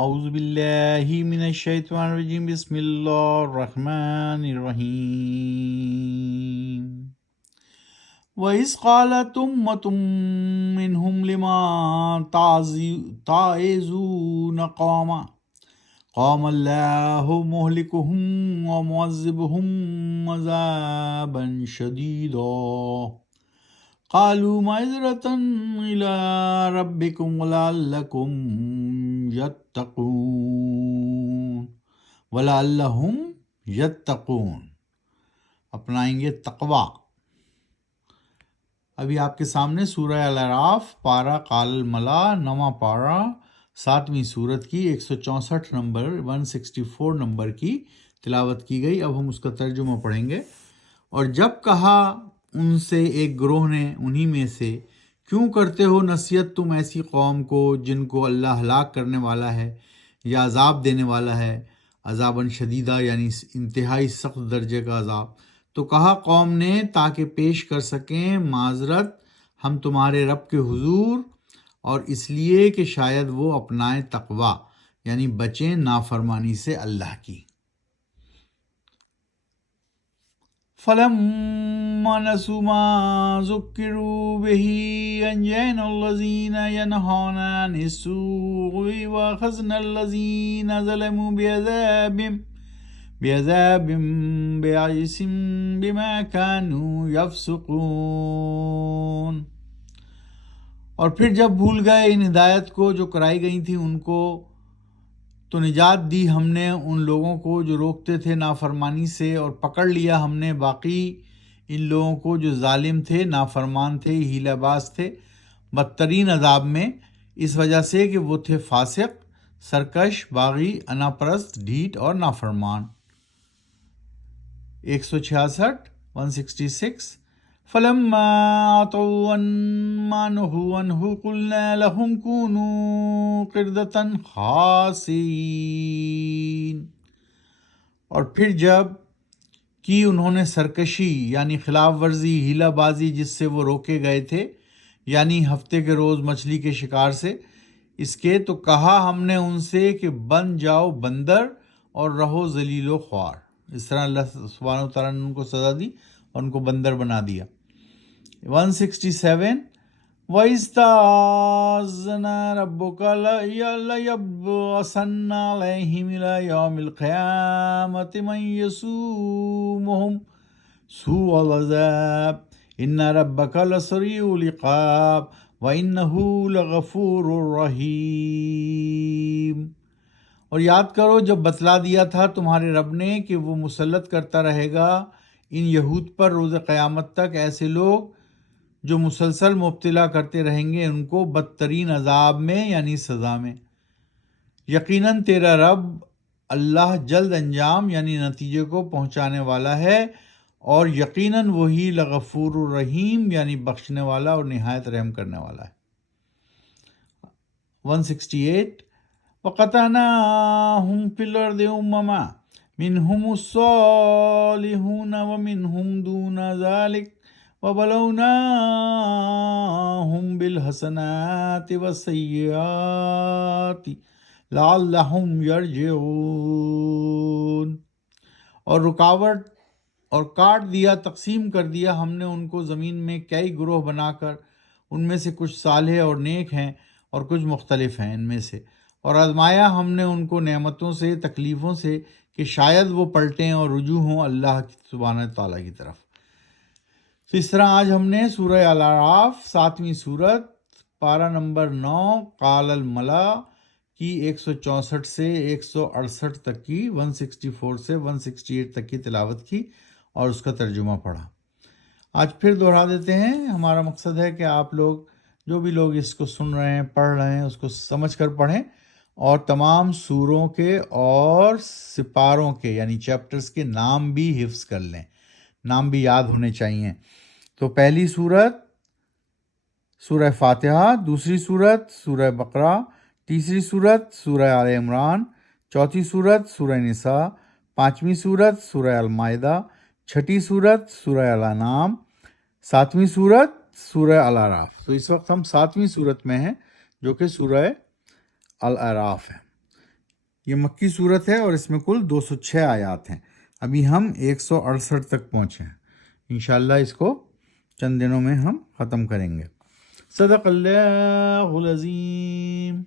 اعوذ باللہ من الشیطان الرجیم بسم اللہ الرحمن الرحیم وَإِذْ قَالَتْ أُمَّةٌ مِّنْهُمْ لِمَ تَعِظُونَ قَوْمًا قَالَ اللَّهُ مُهْلِكُهُمْ وَمُعَذِّبُهُمْ عَذَابًا شَدِيدًا قالوا معذرة إلى ربكم ولعلكم يتقون اپنائیں گے تقوی۔ ابھی آپ کے سامنے سورہ الاعراف پارہ قال الملا نواں پارہ 7ویں سورت کی 164 نمبر 164 نمبر کی تلاوت کی گئی۔ اب ہم اس کا ترجمہ پڑھیں گے۔ اور جب کہا ان سے ایک گروہ نے انہی میں سے، کیوں کرتے ہو نصیحت تم ایسی قوم کو جن کو اللہ ہلاک کرنے والا ہے یا عذاب دینے والا ہے، عذاباً شدیدہ یعنی انتہائی سخت درجے کا عذاب۔ تو کہا قوم نے تاکہ پیش کر سکیں معذرت ہم تمہارے رب کے حضور، اور اس لیے کہ شاید وہ اپنائیں تقوی یعنی بچیں نافرمانی سے اللہ کی۔ فَلَمَّا نَسُوا مَا ذُكِّرُوا بِهِ أَنجَيْنَا الَّذِينَ يَنْهَوْنَ عَنِ السُّوءِ وَأَخَذْنَا الَّذِينَ ظَلَمُوا بِعَذَابٍ بَئِيسٍ بِمَا كَانُوا يَفْسُقُونَ۔ اور پھر جب بھول گئے ان ہدایت کو جو کرائی گئی تھی ان کو، تو نجات دی ہم نے ان لوگوں کو جو روکتے تھے نافرمانی سے، اور پکڑ لیا ہم نے باقی ان لوگوں کو جو ظالم تھے، نافرمان تھے، ہیلہ باز تھے، بدترین عذاب میں، اس وجہ سے کہ وہ تھے فاسق، سرکش، باغی، انا پرست، ڈھیٹ اور نافرمان۔ 166 فَلَمَّا عَتَوْا عَمَّا نُهُوا عَنْهُ قُلْنَا لَهُمْ كُونُوا قِرْدَةً خَاسِئِينَ۔ اور پھر جب کی انہوں نے سرکشی یعنی خلاف ورزی، ہیلہ بازی جس سے وہ روکے گئے تھے، یعنی ہفتے کے روز مچھلی کے شکار سے، اس کے تو کہا ہم نے ان سے کہ بن جاؤ بندر اور رہو ذلیل و خوار۔ اس طرح اللہ سبحانہ و تعالیٰ نے ان کو سزا دی اور ان کو بندر بنا دیا۔ 167 وَإِذْ تَعَاذَنَ رَبُّكَ لَيَبْعَثَنَّ عَلَيْهِمْ إِلَى يَوْمِ الْقِيَامَةِ مَنْ يَسُومُهُمْ سُوءَ الْعَذَابِ إِنَّ رَبَّكَ لَسَرِيعُ الْعِقَابِ وَإِنَّهُ لَغَفُورٌ رَحِيمٌ۔ اور یاد کرو جب بتلا دیا تھا تمہارے رب نے کہ وہ مسلط کرتا رہے گا ان یہود پر روز قیامت تک ایسے لوگ جو مسلسل مبتلا کرتے رہیں گے ان کو بدترین عذاب میں یعنی سزا میں۔ یقیناً تیرا رب اللہ جلد انجام یعنی نتیجے کو پہنچانے والا ہے، اور یقیناً وہی لغفور الرحیم یعنی بخشنے والا اور نہایت رحم کرنے والا ہے۔ 168 وَقَطَعْنَاهُمْ فِي الْأَرْضِ أُمَمًا مِنْهُمُ الصَّالِحُونَ وَمِنْهُمْ دُونَ ذَلِكَ وَبَلَوْنَاهُمْ بِالْحَسَنَاتِ وَالسَّيِّئَاتِ لَعَلَّهُمْ يَرْجِعُونَ۔ اور رکاوٹ اور کاٹ دیا، تقسیم کر دیا ہم نے ان کو زمین میں کئی گروہ بنا کر، ان میں سے کچھ صالح اور نیک ہیں اور کچھ مختلف ہیں ان میں سے، اور آزمایا ہم نے ان کو نعمتوں سے، تکلیفوں سے، کہ شاید وہ پلٹیں اور رجوع ہوں اللہ سبحانہ تعالیٰ کی طرف۔ تو اس طرح آج ہم نے سورہ الاعراف 7ویں سورت پارہ نمبر 9 قال الملا کی 164 سے 168 تک کی، 164 سے 168 تک کی تلاوت کی اور اس کا ترجمہ پڑھا۔ آج پھر دہرا دیتے ہیں، ہمارا مقصد ہے کہ آپ لوگ جو بھی لوگ اس کو سن رہے ہیں، پڑھ رہے ہیں، اس کو سمجھ کر پڑھیں، اور تمام سوروں کے اور سپاروں کے یعنی چیپٹرز کے نام بھی حفظ کر لیں، نام بھی یاد ہونے چاہیے۔ تو پہلی سورت سورہ فاتحہ، دوسری سورت سورہ بقرہ، تیسری سورت سورہ آل عمران، چوتھی سورت سورہ نساء، پانچویں سورت سورہ المائدہ، چھٹی سورت سورہ الانعام، ساتویں سورت سورہ الاعراف۔ تو اس وقت ہم 7ویں سورت میں ہیں جو کہ سورہ الاعراف ہے۔ یہ مکی صورت ہے اور اس میں کل 206 آیات ہیں. ابھی ہم 168 تک پہنچے ہیں. انشاءاللہ اس کو چند دنوں میں ہم ختم کریں گے. صدق اللہ العظیم.